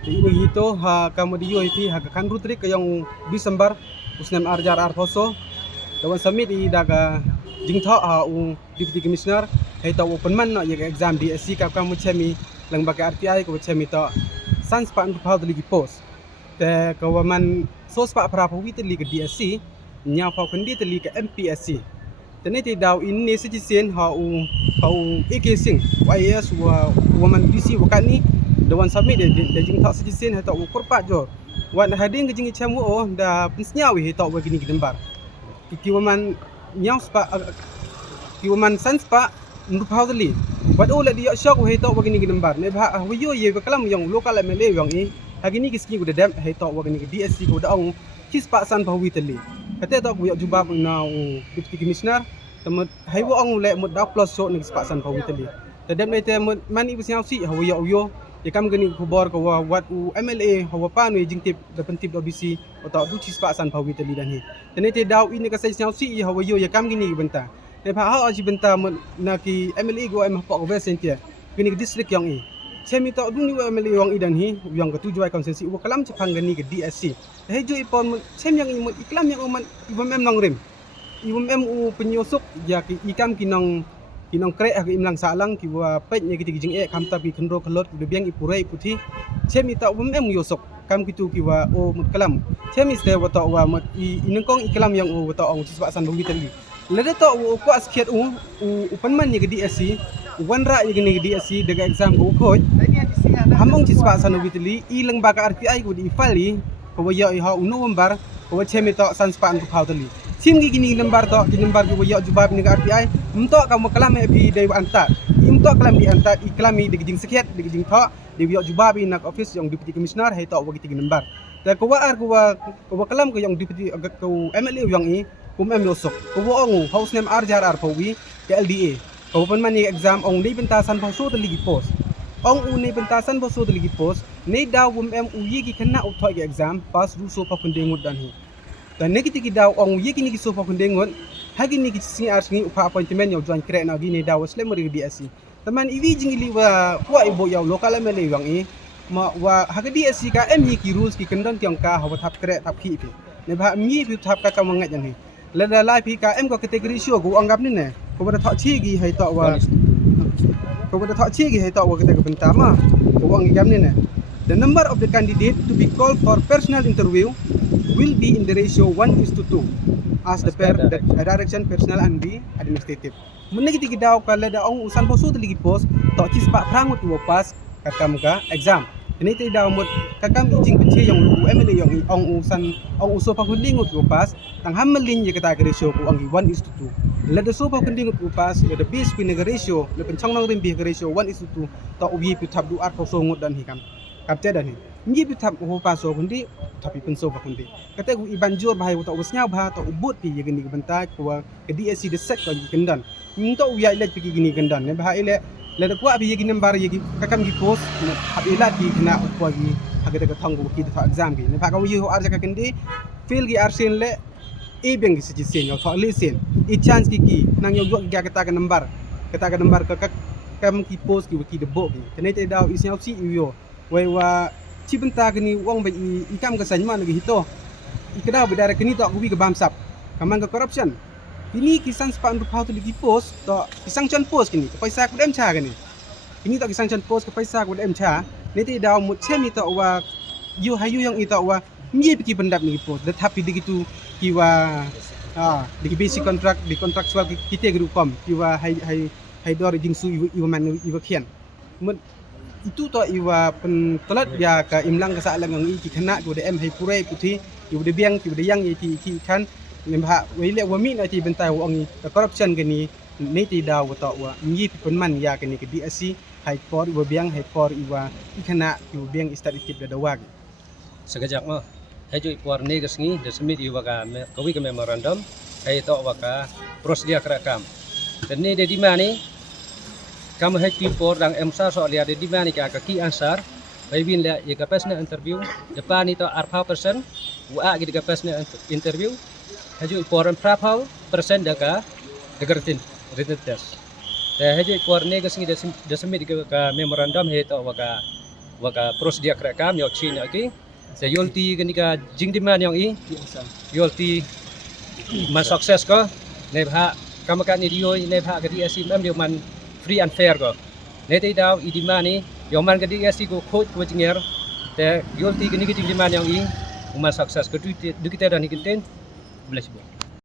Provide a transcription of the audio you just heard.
Ini itu ha kamu diyo iti ha kan rutri ke yang Desember usnem arjar arfoso dawan summit i daga jingtho ha u deputy commissioner hay to open man no ye exam DSC ka kamu chemi lang baga RTI ko chemi to sans pa andu phaw ligi post te ko man sos pa pra phawi te ligi DSC nya phaw kandi te ligi MPSC te ne te daw in ne citizen ha u ikising YS wa man BC wa kan ni dawan summit de jing tak citizen ha to ukur pa jo wan hading jing chamu o da pinsnyawi ha to wa gini gidembar kiwaman nyaw spa kiwaman sans pa ndu phaudli wat ole di shok he to wa gini gidembar ne bha wiyo ye kalam yang lokal MLA yang i hagini kiski ku dem he to wa gini DSC ku da ong kis pa san phawi tali kate to ku jubab na deputy commissioner temet hay wo ong le mud da plus so ni pa san phawi tali te dem ne te man i bisnyaw si ha yo ye kam gani khubor ko wat u MLA hawa panu jing tip da pentip do BC atau du cis pa san phawi tali dan hi tene te daw ini ka sai syaw si hawa yo ye kam gini benta te pha ha aji benta na ki MLA go em pa ko vesen tia gini district yang i chemi to du ni MLA yang i dan hi yang ka tujuai konsensi u kalam chapang gani ke DSC he jo ipon chem yang i iklam yang man ibom em nong rim ibom em u penyosok ya ki ikam kinong krek ag imlang salang ki wa pet nya kiti jing kam ta pi khendro khlot de biang ipurai puthi chemi ta em yosok kam kitu ki wa o mut kalam chemi ste wa ta wa mat inengkong iklam yang o ta ong siswa san bungi tali lede to o ko askiat u panman ni ke DSC wan ra ye gini DSC daga exam ko khoj hamong siswa san bungi tali ilang baka RTI ko di fali ko wa ya ha November ko chemi to san span ko phau tali sim gi gini lembar to di lembar ko ya jubab ni RTI mto kamu kalam bi dai antar imto kalam di antar iklami de jing sekiat de jing tho de ya jubab nak office yang deputy commissioner hay to wagi tig lembar ta ko wa kalam ko yang deputy ko MLA yang i kum em yosok ko wa ong house name arjar phawi ke LDA ko pun man ni exam ong ni bentasan phaso de ligi post ong u ni bentasan phaso de ligi post ni daw em u yigi kana u thoi exam pas ruso pa kundengut dan hi dan negiti ki daw ong yiki ni sofa kundengon hagi ni ki sing arsingi upa appointment yaw join krek na gini daw slemmer di DSC taman iwi jing li wa ibo yaw lokal MLA yang i ma wa hagi DSC ka em hi ki rules ki kendon tiang ka hawa thap krek thap ki pi ne ba mi pi thap ka mangat yang hi lada lai pi ka em ko kategori show go anggap ni ne ko bada thak chi gi hai to wa ko bada thak chi gi hai to wa kategori bentama ko anggap ni ne the number of the candidate to be called for personal interview will be in the ratio 1:2 as the direction personal and the administrative. Menegi tigi daw kala da ong usan poso ligi pos to cis pak prangut wo pas kakam ka exam. Ini ti daw mot kakam ijing penci yang lu MLA yang ong uso pa kulingut wo pas tang hamelin ye kata ratio ko ong 1:2. Lada so pa kulingut wo pas lada bis pin ratio le pencong nang rim bi ratio 1:2 to ubi pi tab du art poso ngut dan hikam. Kapte dan ni ngi bi thap ho pa so kundi tapi penso pa kundi kata gu ibanjur bahai uta usnya bah to ubut pi ye gini bentai ko ke DSC de set ko gendan minto uya ile pi gini gendan ne bahai ile le ko abi ye gini bar ye kakam gi post hab ila di kena ko gi hagada ka thang gu ki ta exam gi ne ba ka yu ho arja ka kendi fail gi arsen le e beng gi siji sen yo to le sen e chance ki nang yo ga kata ka number ka kam ki post ki de bo gi kene te daw isnya si yo wai wa cibenta gini wong ba ikam ka sanyma nagi hito ikada bedara kini to gubi ke bamsap kaman ke corruption ini kisan spa untuk hau tu lagi post to kisang chan post kini paisa ku dem cha gini ini to kisang chan post ke paisa ku dem cha neti daw mut chemi to wa yu hayu yang ito wa ngi piki pendap ni post tetapi begitu kiwa di basic contract di kontraktual kita gru kom kiwa hai dor jing su iwa man iwa khian itu to iwa pentelat ya ka imlang ka salang ang iki kana go de em hai pure puthi yu de biang yu de yang iki kan lemha wele wa mi na ti bentai wa ang corruption gani ni ti daw to wa ngi penman ya kani ke DSC hai por iwa biang hai por iwa ikana yu biang statistik da dawag sekejap mah hai ju por ne gasngi de semit iwa ka kawi ka memorandum hai to wa ka prosedur kerakam dan ni de di mana kamu HP por dang emsa soal dia di mana ki ansar baybin la ye kapasna interview depan itu arpa persen wa gi kapasna interview haju poran prapau persen daga degertin written test haju por ne gasngi de semit ka memorandum he to waka waka prosedur kerakam yang China lagi. Saya yolti kenika jing di mana yang i yolti man sukses ko nebha kamakan idio nebha kadi asi mem yang man free and fair ko. Nete daw di mana ni yang man kadi asi ko coach ko jinger te yolti kenika jing di mana yang i man sukses ko du kita dan ikinten bless you.